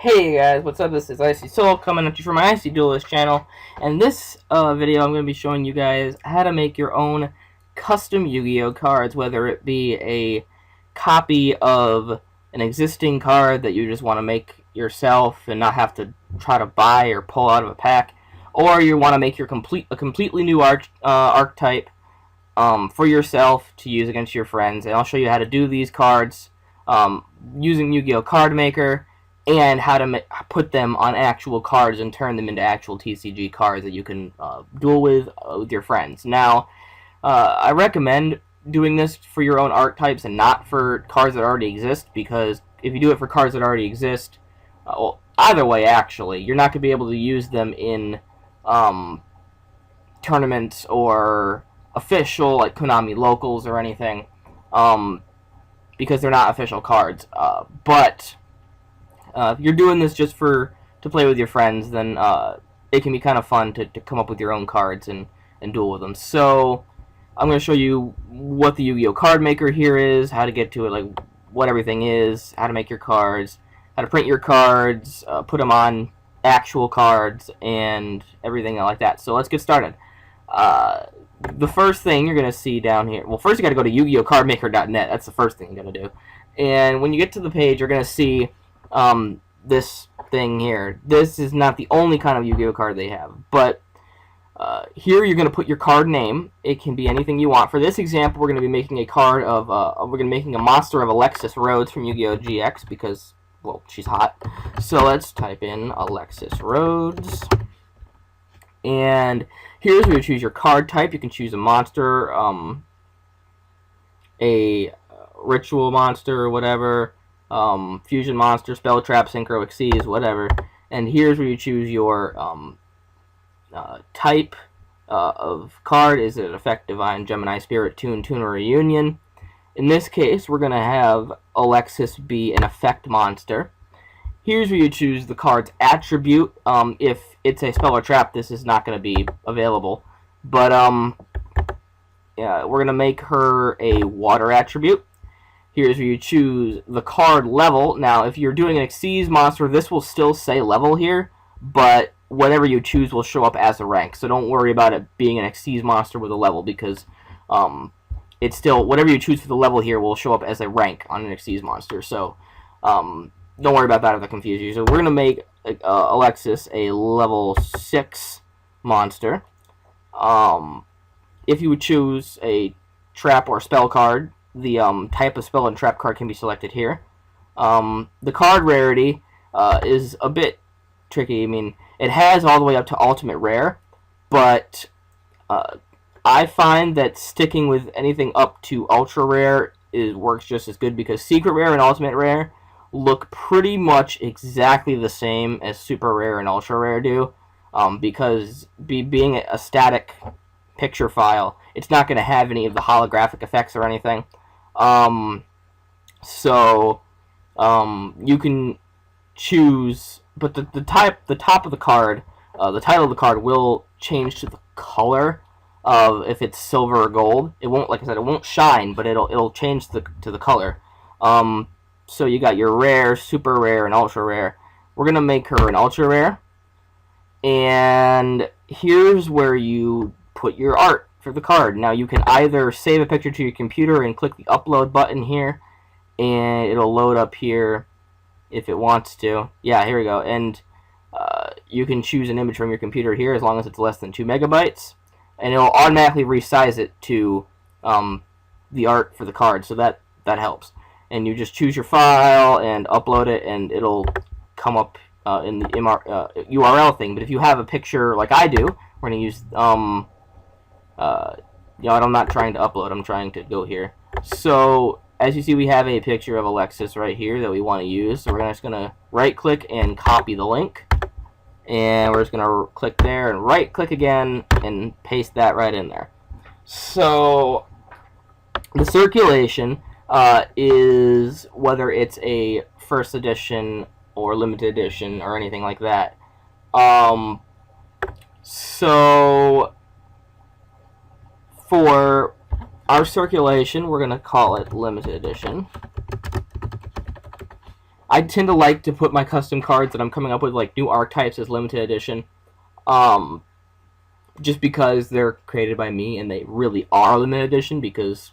Hey guys, what's up? This is Icy Soul coming at you from my Icy Duelist channel, and this video I'm going to be showing you guys how to make your own custom Yu-Gi-Oh cards, whether it be a copy of an existing card that you just want to make yourself and not have to try to buy or pull out of a pack, or you want to make a completely new archetype for yourself to use against your friends. And I'll show you how to do these cards using Yu-Gi-Oh Cardmaker, and how to put them on actual cards and turn them into actual TCG cards that you can duel with your friends. Now, I recommend doing this for your own archetypes and not for cards that already exist, because if you do it for cards that already exist, well, either way, actually, you're not going to be able to use them in tournaments or official, like Konami locals or anything, because they're not official cards. But if you're doing this just to play with your friends, then it can be kind of fun to come up with your own cards and duel with them. So I'm going to show you what the Yu-Gi-Oh card maker here is, how to get to it, like what everything is, how to make your cards, how to print your cards, put them on actual cards, and everything like that. So let's get started. The first thing you're going to see down here, well, first you got to go to YuGiOhCardmaker.net. That's the first thing you're going to do. And when you get to the page, you're going to see this thing here. This is not the only kind of Yu-Gi-Oh card they have, but here you're going to put your card name. It can be anything you want. For this example, we're going to be making a card of we're going to be making a monster of Alexis Rhodes from Yu-Gi-Oh GX because, well, she's hot. So let's type in Alexis Rhodes, and here's where you choose your card type. You can choose a monster, a ritual monster, or whatever. Fusion monster, spell trap, synchro, exceeds, whatever. And here's where you choose your type of card. Is it effect, divine, Gemini, spirit, tune, or reunion? In this case, we're going to have Alexis be an effect monster. Here's where you choose the card's attribute. If it's a spell or trap, this is not going to be available. But yeah, we're going to make her a water attribute. Here's where you choose the card level. Now, if you're doing an Xyz monster, this will still say level here, but whatever you choose will show up as a rank. So don't worry about it being an Xyz monster with a level, because it's still, whatever you choose for the level here will show up as a rank on an Xyz monster. So don't worry about that if that confuses you. So we're going to make Alexis a level 6 monster. If you would choose a trap or spell card, the type of spell and trap card can be selected here. The card rarity is a bit tricky. I mean, it has all the way up to ultimate rare, but I find that sticking with anything up to ultra rare works just as good, because secret rare and ultimate rare look pretty much exactly the same as super rare and ultra rare do, because being a static picture file, it's not going to have any of the holographic effects or anything. So you can choose, but the top of the card, the title of the card will change to the color of, if it's silver or gold. It won't, like I said, it won't shine, but it'll change to the color. So you got your rare, super rare, and ultra rare. We're gonna make her an ultra rare, and here's where you put your art for the card. Now, you can either save a picture to your computer and click the upload button here, and it'll load up here if it wants to. Yeah, here we go. And you can choose an image from your computer here as long as it's less than 2 megabytes, and it'll automatically resize it to the art for the card, so that helps. And you just choose your file and upload it, and it'll come up in the URL thing. But if you have a picture like I do, we're going to use I'm not trying to upload, I'm trying to go here. So as you see, we have a picture of Alexis right here that we want to use. So we're just going to right click and copy the link, and we're just going to click there and right click again and paste that right in there. So the circulation is whether it's a first edition or limited edition or anything like that. So for our circulation, we're going to call it limited edition. I tend to like to put my custom cards that I'm coming up with, like new archetypes, as limited edition. Just because they're created by me and they really are limited edition because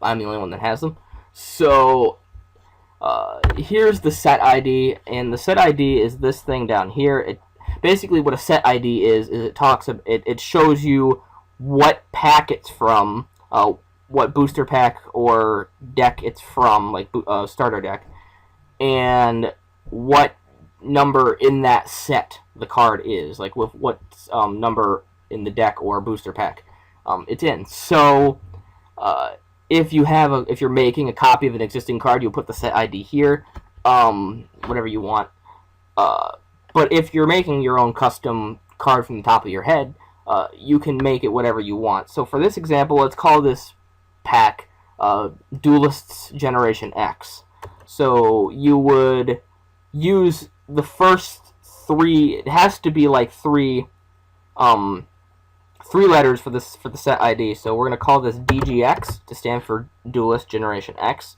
I'm the only one that has them. So here's the set ID, and the set ID is this thing down here. It basically, what a set ID is it shows you what pack it's from, what booster pack or deck it's from, like starter deck, and what number in that set the card is, like with what number in the deck or booster pack it's in. So if you're making a copy of an existing card, you'll put the set ID here, whatever you want. But if you're making your own custom card from the top of your head, you can make it whatever you want. So for this example, let's call this pack Duelists Generation X. So you would use the first three. It has to be like three letters for the set ID. So we're gonna call this DGX to stand for Duelist Generation X,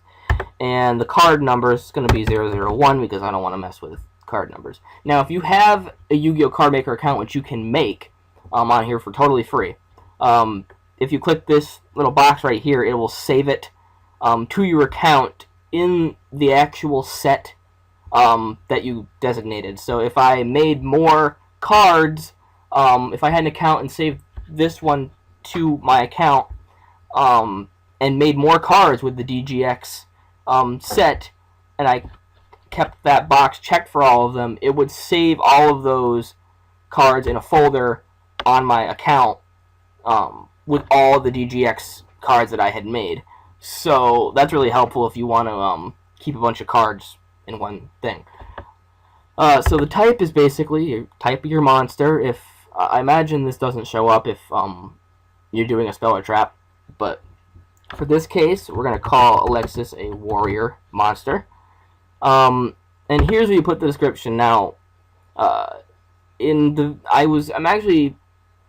and the card number is gonna be 001 because I don't want to mess with card numbers. Now, if you have a Yu-Gi-Oh! Cardmaker account, which you can make on here for totally free, if you click this little box right here, it will save it to your account in the actual set that you designated. So if I made more cards, if I had an account and saved this one to my account, and made more cards with the DGX set, and I kept that box checked for all of them, it would save all of those cards in a folder on my account with all the DGX cards that I had made. So that's really helpful if you want to keep a bunch of cards in one thing. So the type is basically you type your monster. If I imagine this doesn't show up if you're doing a spell or trap, but for this case, we're gonna call Alexis a warrior monster. And here's where you put the description. Now, I'm actually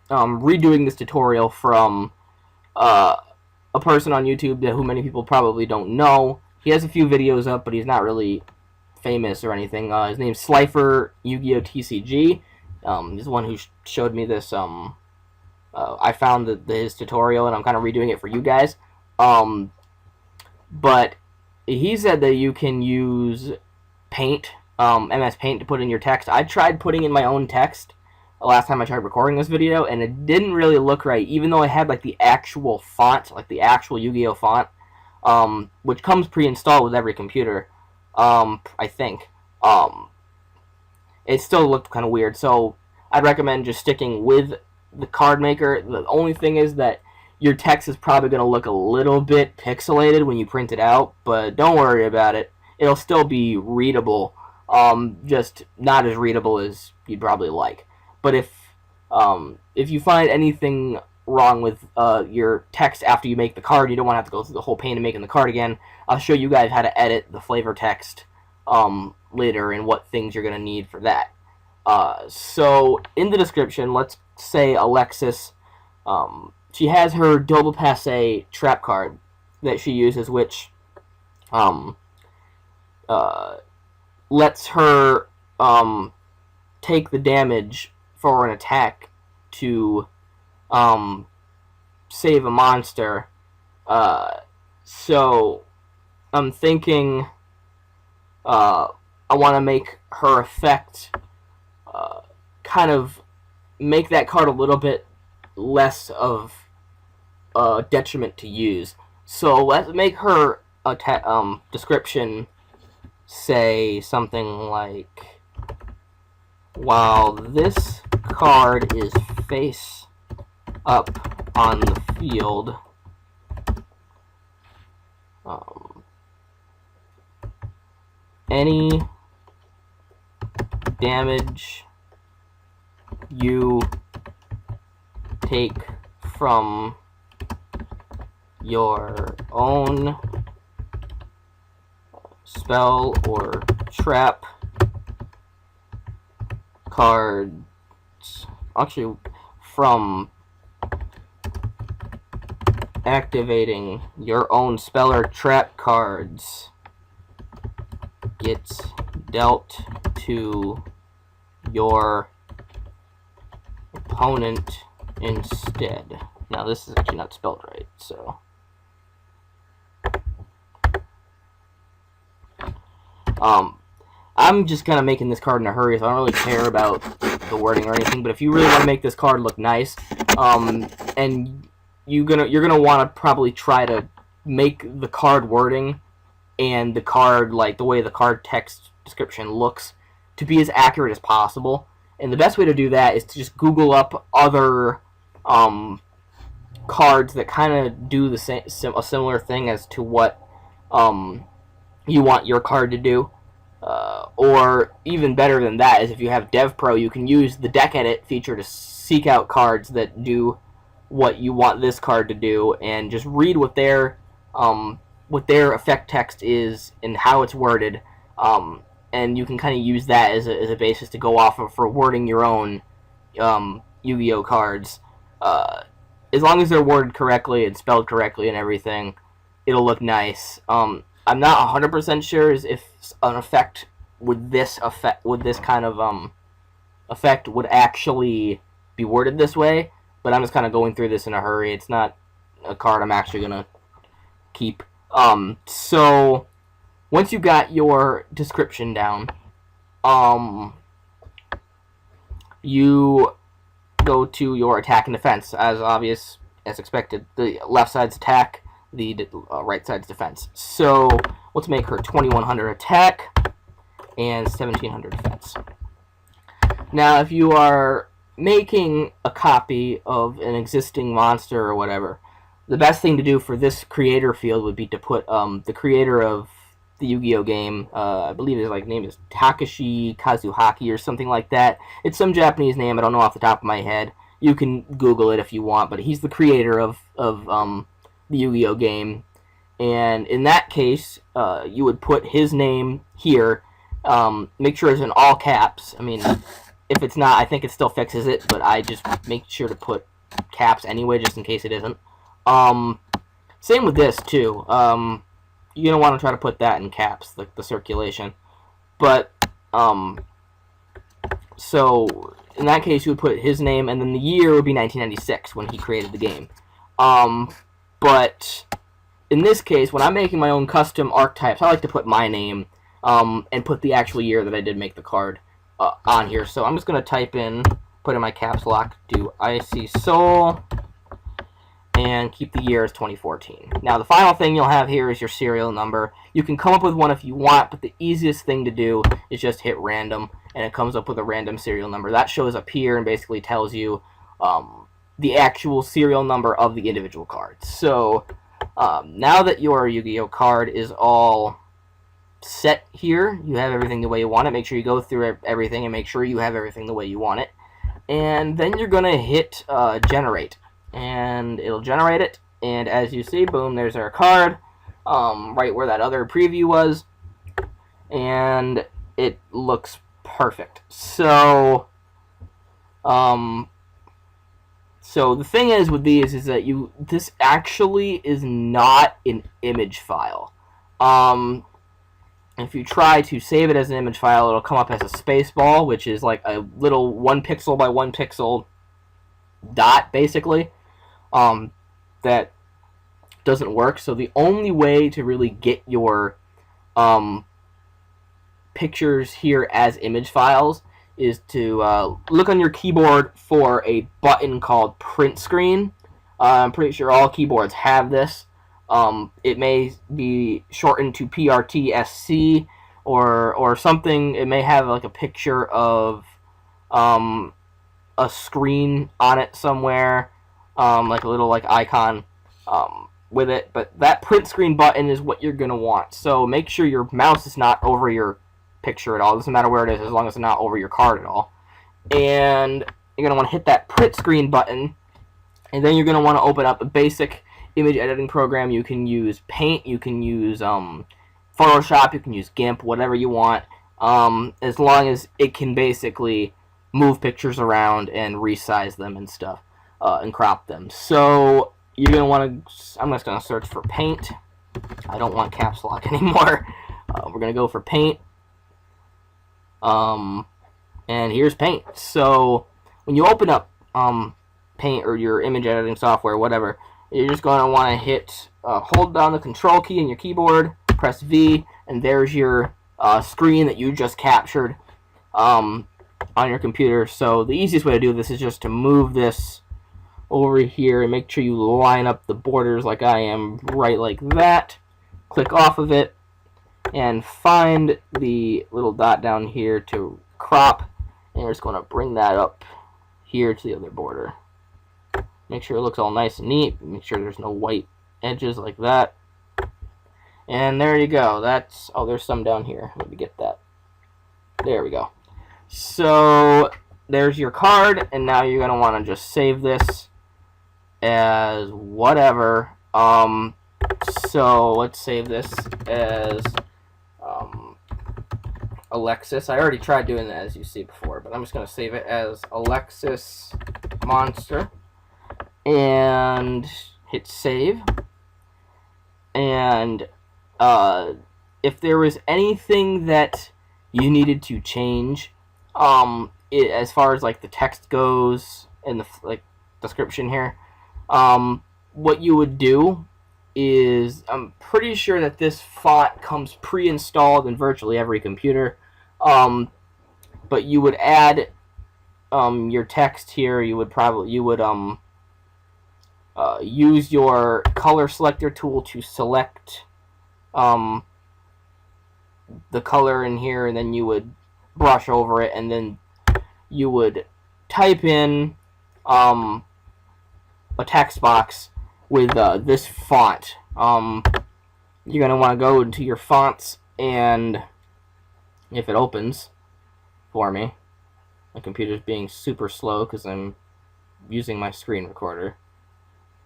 redoing this tutorial from a person on YouTube who many people probably don't know. He has a few videos up, but he's not really famous or anything. His name's SliferYuGiOhTCG. He's the one who showed me this. I found his tutorial, and I'm kind of redoing it for you guys. But he said that you can use Paint, MS Paint, to put in your text. I tried putting in my own text last time I tried recording this video, and it didn't really look right, even though I had like the actual font, like the actual Yu-Gi-Oh font, which comes pre-installed with every computer, I think. It still looked kind of weird, so I'd recommend just sticking with the Cardmaker. The only thing is that your text is probably going to look a little bit pixelated when you print it out, but don't worry about it. It'll still be readable, just not as readable as you'd probably like. But if you find anything wrong with your text after you make the card, you don't want to have to go through the whole pain of making the card again, I'll show you guys how to edit the flavor text later and what things you're going to need for that. So in the description, let's say Alexis, she has her double passe trap card that she uses, which lets her take the damage for an attack to save a monster. So I'm thinking I want to make her effect kind of make that card a little bit less of a detriment to use. So let's make her description say something like, while this card is face up on the field, any damage you take from your own spell or trap cards, actually from activating your own spell or trap cards, gets dealt to your opponent instead. Now this is actually not spelled right, so I'm just kind of making this card in a hurry, so I don't really care about the wording or anything. But if you really want to make this card look nice, and you're gonna want to probably try to make the card wording and the card, like the way the card text description looks, to be as accurate as possible. And the best way to do that is to just Google up other cards that kind of do the a similar thing as to what you want your card to do. Or even better than that is if you have DevPro, you can use the deck edit feature to seek out cards that do what you want this card to do, and just read what their effect text is and how it's worded, and you can kind of use that as a basis to go off of for wording your own Yu-Gi-Oh cards. As long as they're worded correctly and spelled correctly and everything, it'll look nice. I'm not 100% sure if an effect with this kind of effect would actually be worded this way, but I'm just kind of going through this in a hurry. It's not a card I'm actually gonna keep. So once you got your description down, you go to your attack and defense, as obvious as expected. The left side's attack, the right side's defense. So let's make her 2100 attack and 1700 defense. Now, if you are making a copy of an existing monster or whatever, the best thing to do for this creator field would be to put the creator of the Yu-Gi-Oh game, I believe his name is Takashi Kazuhaki or something like that. It's some Japanese name, I don't know off the top of my head. You can Google it if you want, but he's the creator of the Yu-Gi-Oh game. And in that case, you would put his name here. Make sure it's in all caps. I mean, if it's not, I think it still fixes it, but I just make sure to put caps anyway, just in case it isn't. Same with this, too. You're going to want to try to put that in caps, like the circulation. But, so, in that case, you would put his name, and then the year would be 1996, when he created the game. But in this case, when I'm making my own custom archetypes, I like to put my name, and put the actual year that I did make the card on here. So I'm just going to put in my caps lock, do Icy Soul, and keep the year as 2014. Now, the final thing you'll have here is your serial number. You can come up with one if you want, but the easiest thing to do is just hit random, and it comes up with a random serial number. That shows up here and basically tells you the actual serial number of the individual cards. So, now that your Yu-Gi-Oh card is all set here, you have everything the way you want it. Make sure you go through everything and make sure you have everything the way you want it. And then you're going to hit generate. And it'll generate it. And as you see, boom, there's our card. Right where that other preview was. And it looks perfect. So, so the thing is with these is that this actually is not an image file. If you try to save it as an image file, it'll come up as a space ball, which is like a little 1 pixel by 1 pixel dot, basically. That doesn't work. So the only way to really get your pictures here as image files is to look on your keyboard for a button called print screen. I'm pretty sure all keyboards have this. It may be shortened to PRTSC or something. It may have like a picture of a screen on it somewhere, like a little icon with it. But that print screen button is what you're gonna want. So make sure your mouse is not over your picture at all. It doesn't matter where it is as long as it's not over your card at all. And you're gonna want to hit that print screen button, and then you're gonna want to open up a basic image editing program. You can use Paint, you can use Photoshop, you can use GIMP, whatever you want, as long as it can basically move pictures around and resize them and stuff, and crop them. So you're going to want to, I'm just going to search for Paint. I don't want caps lock anymore. We're going to go for Paint, And here's Paint. So when you open up Paint or your image editing software, whatever, you're just going to want to hit, hold down the control key in your keyboard, press V, and there's your screen that you just captured on your computer. So the easiest way to do this is just to move this over here and make sure you line up the borders like I am, right like that. Click off of it and find the little dot down here to crop, and we're just going to bring that up here to the other border. Make sure it looks all nice and neat. Make sure there's no white edges like that. And there you go. That's, oh, there's some down here. Let me get that. There we go. So there's your card, and now you're going to want to just save this as whatever. So let's save this as Alexis. I already tried doing that, as you see before, but I'm just going to save it as Alexis Monster and hit save. And if there was anything that you needed to change, as far as like the text goes and the description here, what you would do is, I'm pretty sure that this font comes pre-installed in virtually every computer, but you would add your text here. You would use your color selector tool to select the color in here, and then you would brush over it, and then you would type in a text box with this font. You're going to want to go into your fonts, and if it opens for me, my computer's being super slow because I'm using my screen recorder.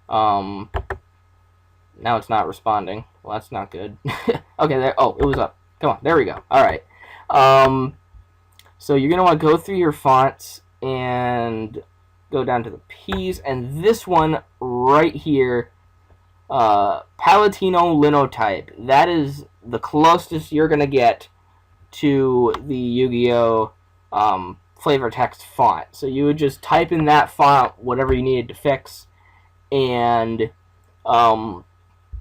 Now it's not responding. Well, that's not good. Okay, there. Oh, it was up. Come on, there we go. All right. So you're gonna want to go through your fonts and go down to the P's, and this one right here, Palatino Linotype. That is the closest you're gonna get to the Yu-Gi-Oh! Flavor text font. So you would just type in that font, whatever you needed to fix, and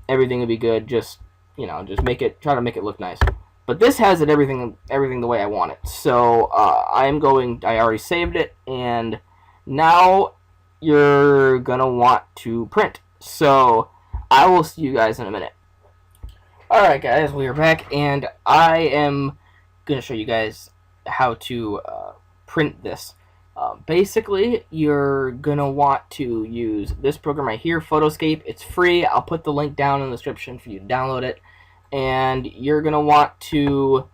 everything would be good. Just, you know, just try to make it look nice. But this has it everything the way I want it. So I already saved it, and now you're gonna want to print. So I will see you guys in a minute. Alright guys, we are back, and I am gonna show you guys how to print this. Basically, you're gonna want to use this program right here, Photoscape. It's free. I'll put the link down in the description for you to download it. And you're gonna want to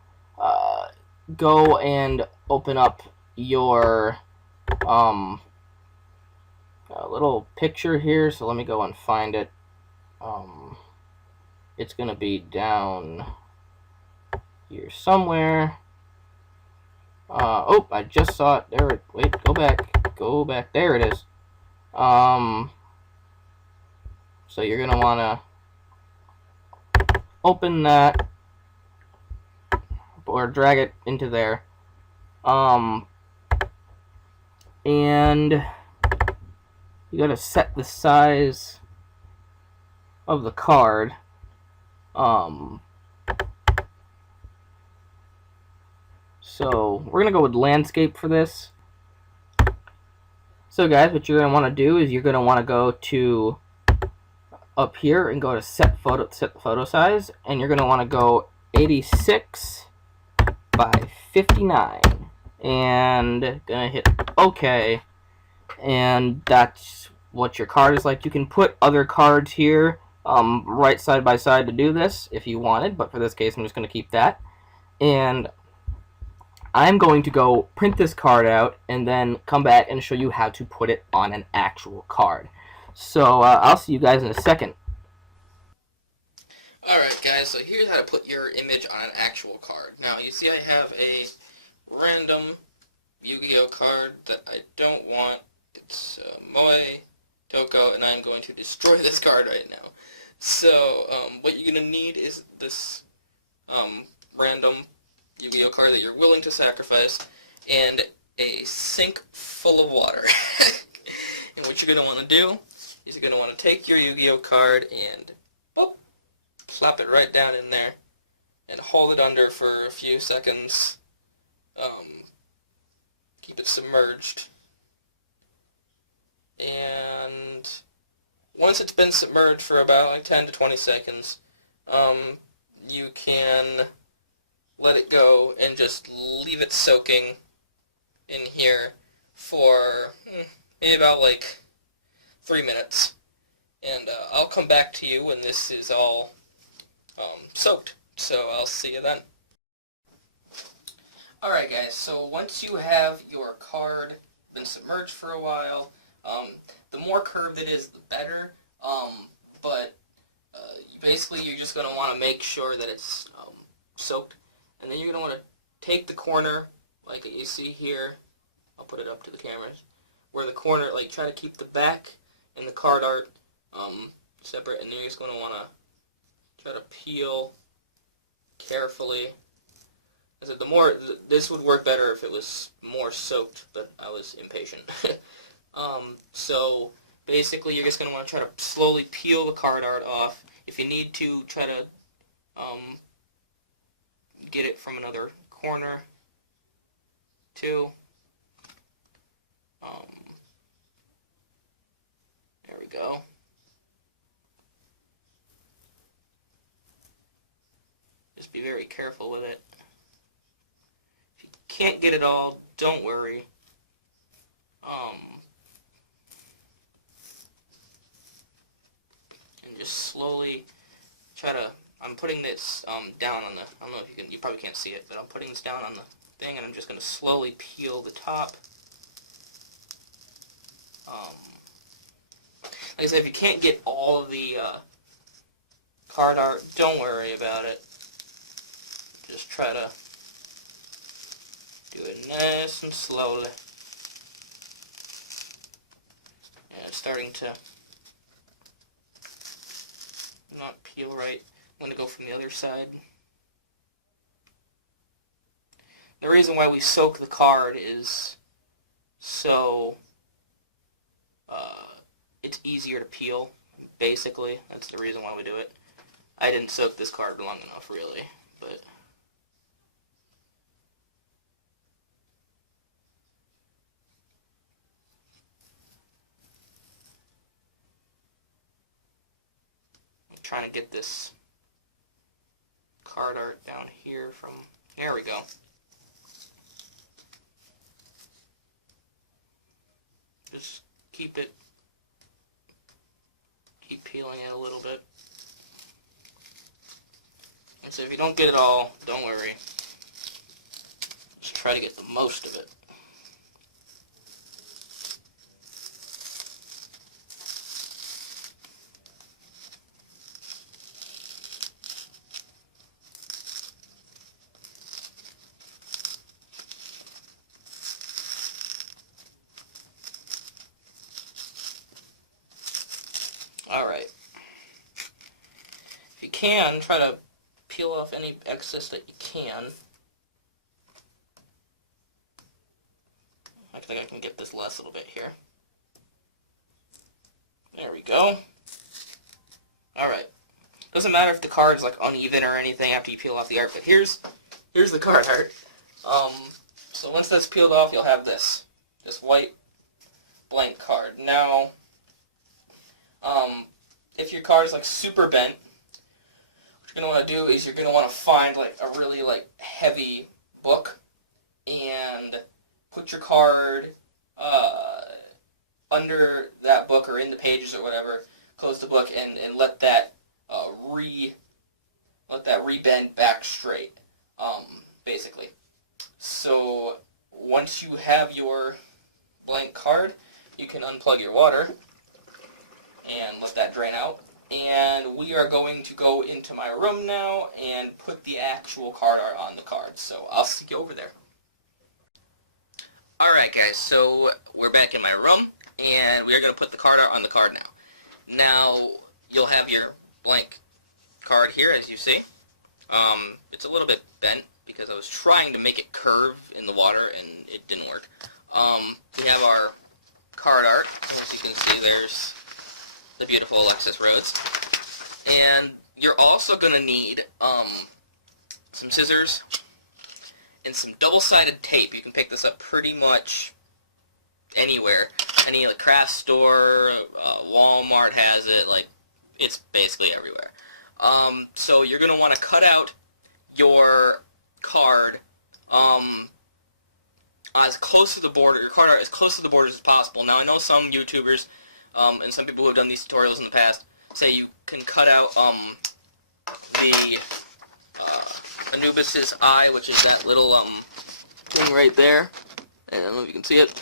go and open up your little picture here. So let me go and find it. It's gonna be down here somewhere. Oh, I just saw it. There. Wait, go back. Go back. There it is. So you're gonna wanna open that or drag it into there. And you gotta set the size of the card. So we're gonna go with landscape for this. So guys, what you're gonna want to do is you're gonna want to go to up here and go to set photo size, and you're gonna want to go 86 by 59, and gonna hit OK, and that's what your card is like. You can put other cards here right side by side to do this if you wanted, but for this case I'm just gonna keep that, and I'm going to go print this card out and then come back and show you how to put it on an actual card. So I'll see you guys in a second. Alright guys, so here's how to put your image on an actual card. Now you see I have a random Yu-Gi-Oh card that I don't want. It's Moe Toko, and I'm going to destroy this card right now. So what you're going to need is this random Yu-Gi-Oh card that you're willing to sacrifice, and a sink full of water. And what you're going to want to do is you're going to want to take your Yu-Gi-Oh card and boop, plop it right down in there and hold it under for a few seconds. Keep it submerged. And once it's been submerged for about like 10 to 20 seconds, you can let it go and just leave it soaking in here for maybe about like 3 minutes. And I'll come back to you when this is all soaked. So I'll see you then. Alright guys, so once you have your card been submerged for a while, the more curved it is, the better, but basically you're just going to want to make sure that it's soaked, and then you're going to want to take the corner, like you see here, I'll put it up to the cameras, where the corner, like try to keep the back and the card art separate, and then you're just going to want to try to peel carefully. I said this would work better if it was more soaked, but I was impatient. So basically you're just going to want to try to slowly peel the card art off. If you need to, try to get it from another corner too. There we go. Just be very careful with it. If you can't get it all, don't worry. And just slowly try to, I'm putting this down on the, I don't know if you can, you probably can't see it, but I'm putting this down on the thing, and I'm just going to slowly peel the top. Like I said, if you can't get all of the card art, don't worry about it. Just try to do it nice and slowly. Yeah, it's starting to not peel right. I'm going to go from the other side. The reason why we soak the card is so it's easier to peel, basically. That's the reason why we do it. I didn't soak this card long enough, really, but I'm trying to get this card art down here from, there we go. Just keep peeling it a little bit. And so if you don't get it all, don't worry. Just try to get the most of it. Alright. If you can, try to peel off any excess that you can. I think I can get this last little bit here. There we go. Alright. Doesn't matter if the card's like uneven or anything after you peel off the art, but here's the card art. So once that's peeled off, you'll have this white blank card. Now, if your card is like super bent, what you're going to want to do is you're going to want to find like a really like heavy book and put your card under that book or in the pages or whatever, close the book and let that rebend back straight, basically. So once you have your blank card, you can unplug your water and let that drain out. And we are going to go into my room now and put the actual card art on the card. So I'll see you over there. Alright guys, so we're back in my room and we are going to put the card art on the card now. Now you'll have your blank card here, as you see. It's a little bit bent, because I was trying to make it curve in the water and it didn't work. We have our card art. As you can see, there's the beautiful Alexis Rhodes. And you're also going to need some scissors and some double-sided tape. You can pick this up pretty much anywhere. Any like craft store, Walmart has it. Like, it's basically everywhere. So you're going to want to cut out your card as close to the border, your card art as close to the borders as possible. Now, I know some YouTubers and some people who have done these tutorials in the past say you can cut out the Anubis's eye, which is that little thing right there. I don't know if you can see it.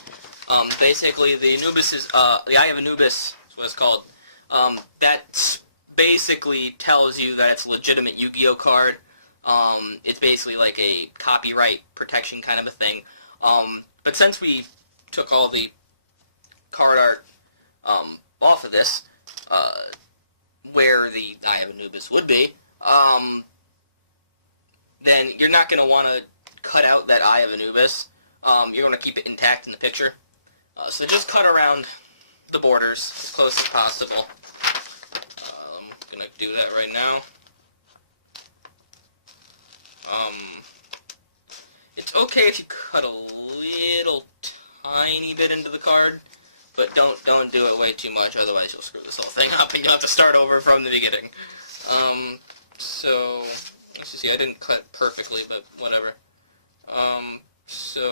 Basically, the Anubis's the eye of Anubis is what it's called. That basically tells you that it's a legitimate Yu-Gi-Oh card. It's basically like a copyright protection kind of a thing. But since we took all the card art off of this, where the Eye of Anubis would be, then you're not going to want to cut out that Eye of Anubis. You're going to keep it intact in the picture. So just cut around the borders as close as possible. I'm going to do that right now. It's okay if you cut a little tiny bit into the card, but don't do it way too much, otherwise you'll screw this whole thing up and you'll have to start over from the beginning. So, let's just see, I didn't cut perfectly, but whatever. So,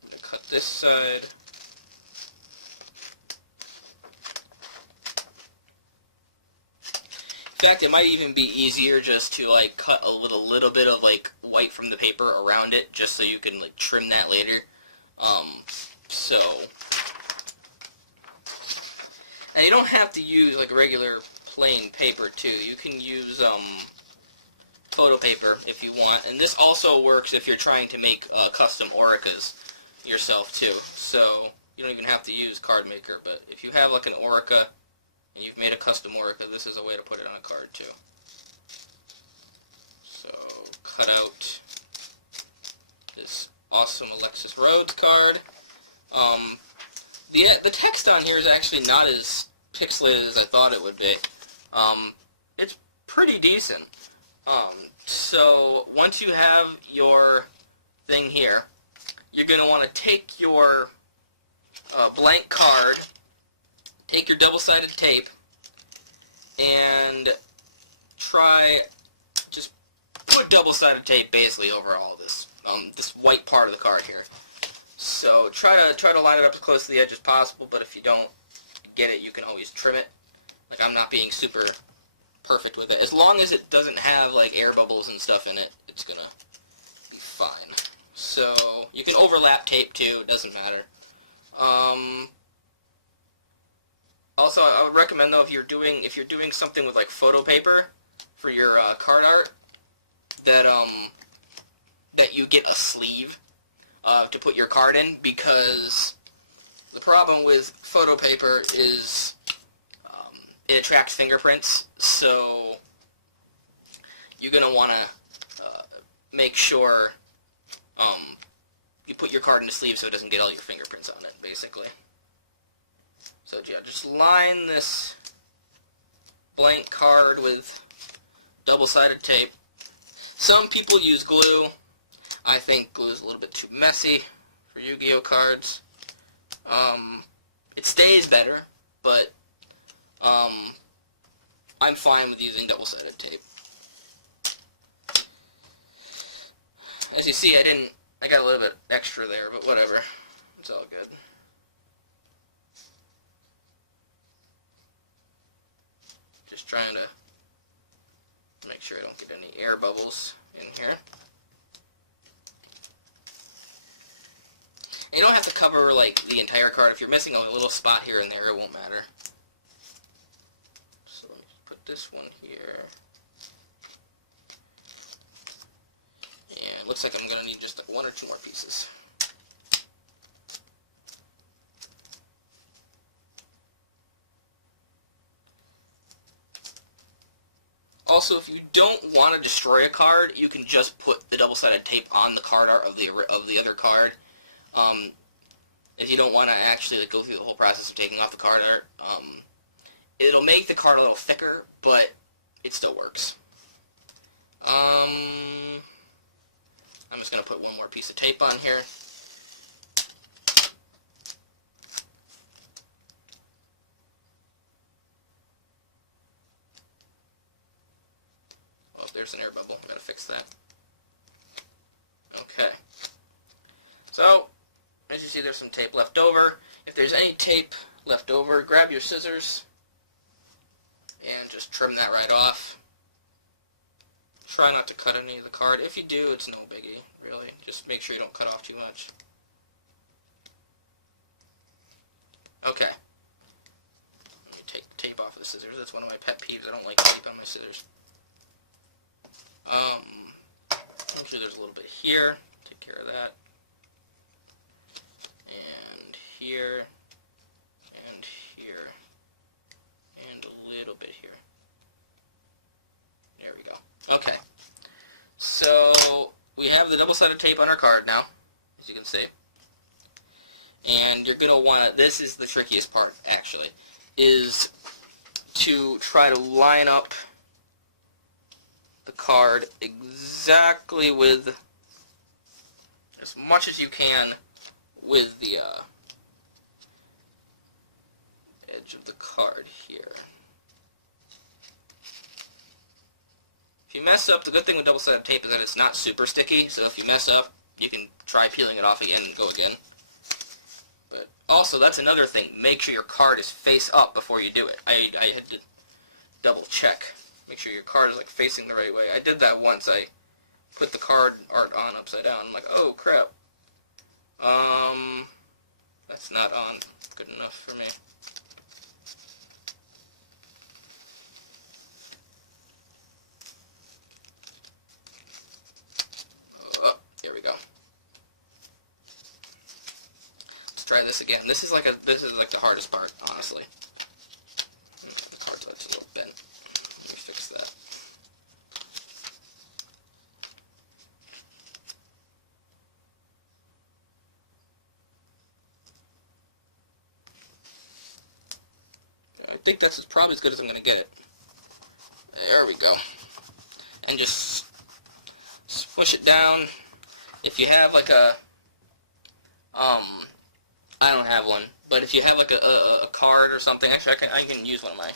I'm going to cut this side. In fact, it might even be easier just to like cut a little bit of like white from the paper around it, just so you can like trim that later. And you don't have to use like regular plain paper too. You can use photo paper if you want, and this also works if you're trying to make custom oricas yourself too. So you don't even have to use Cardmaker, but if you have like an orica and you've made a custom orica, this is a way to put it on a card too. So cut out this awesome Alexis Rhodes card. The text on here is actually not as pixelated as I thought it would be. It's pretty decent. So once you have your thing here, you're going to want to take your blank card, take your double-sided tape, and just put double-sided tape basically over all of this, this white part of the card here. So try to line it up as close to the edge as possible, but if you don't get it, you can always trim it. Like, I'm not being super perfect with it. As long as it doesn't have like air bubbles and stuff in it, it's gonna be fine. So you can overlap tape too, it doesn't matter. Also, I would recommend though, if you're doing something with like photo paper for your card art, that you get a sleeve to put your card in, because the problem with photo paper is it attracts fingerprints, so you're going to want to make sure you put your card in the sleeve so it doesn't get all your fingerprints on it, basically. So yeah, just line this blank card with double-sided tape. Some people use glue. I think glue is a little bit too messy for Yu-Gi-Oh cards. It stays better, but I'm fine with using double-sided tape. As you see, I got a little bit extra there, but whatever. It's all good. Just trying to make sure I don't get any air bubbles in here. And you don't have to cover like the entire card. If you're missing a little spot here and there, it won't matter. So let me put this one here. And it looks like I'm going to need just like one or two more pieces. Also, if you don't want to destroy a card, you can just put the double-sided tape on the card art of the other card. If you don't want to actually go through the whole process of taking off the card art, it'll make the card a little thicker, but it still works. I'm just going to put one more piece of tape on here. Oh, there's an air bubble. I've got to fix that. Okay. So, as you see, there's some tape left over. If there's any tape left over, grab your scissors and just trim that right off. Try not to cut any of the card. If you do, it's no biggie, really. Just make sure you don't cut off too much. Okay. Let me take the tape off of the scissors. That's one of my pet peeves. I don't like tape on my scissors. Actually, there's a little bit here. Take care of that. And here. And here. And a little bit here. There we go. Okay. So, we have the double-sided tape on our card now, as you can see. And you're going to want to, this is the trickiest part, actually, is to try to line up the card exactly with, as much as you can, with the edge of the card here. If you mess up, the good thing with double-sided tape is that it's not super sticky, so if you mess up, you can try peeling it off again and go again. But also, that's another thing, make sure your card is face up before you do it. I had to double check, make sure your card is like facing the right way. I did that once. I put the card art on upside down. I'm like, oh crap. That's not on good enough for me. Here we go. Let's try this again. This is like the hardest part, honestly. The card's a little bent. Let me fix that. I think that's probably as good as I'm going to get it. There we go. And just squish it down. If you have like a, I don't have one, but if you have like a card or something, actually I can use one of my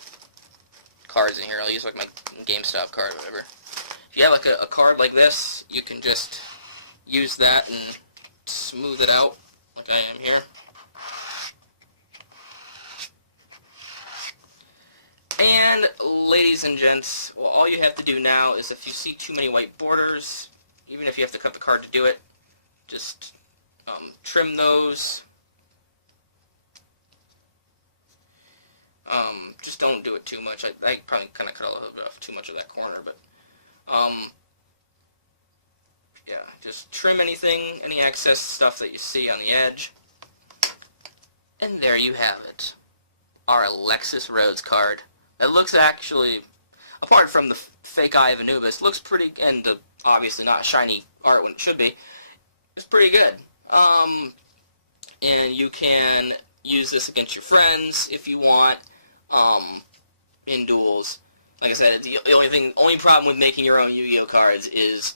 cards in here. I'll use like my GameStop card or whatever. If you have like a card like this, you can just use that and smooth it out like I am here. And ladies and gents, well, all you have to do now is if you see too many white borders, even if you have to cut the card to do it, just trim those. Just don't do it too much. I probably kind of cut a little bit off too much of that corner, but yeah, just trim anything, any excess stuff that you see on the edge. And there you have it. Our Alexis Rhodes card. It looks actually, apart from the fake eye of Anubis, looks pretty, and the obviously not shiny art when it should be, it's pretty good. And you can use this against your friends if you want, in duels. Like I said, the only problem with making your own Yu-Gi-Oh cards is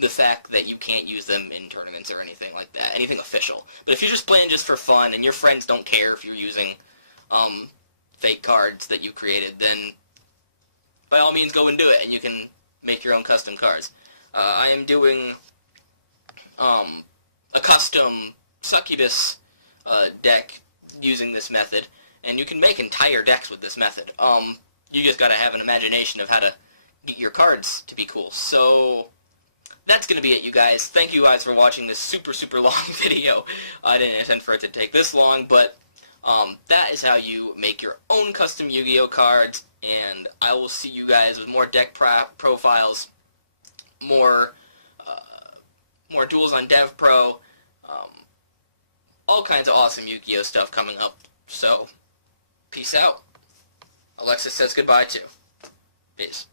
the fact that you can't use them in tournaments or anything like that, anything official. But if you're just playing just for fun and your friends don't care if you're using fake cards that you created, then by all means go and do it, and you can make your own custom cards. I am doing a custom succubus deck using this method, and you can make entire decks with this method. You just gotta have an imagination of how to get your cards to be cool. So that's gonna be it, you guys. Thank you guys for watching this super long video. I didn't intend for it to take this long, but that is how you make your own custom Yu-Gi-Oh cards, and I will see you guys with more deck profiles, more duels on DevPro, all kinds of awesome Yu-Gi-Oh stuff coming up. So, peace out. Alexis says goodbye too. Peace.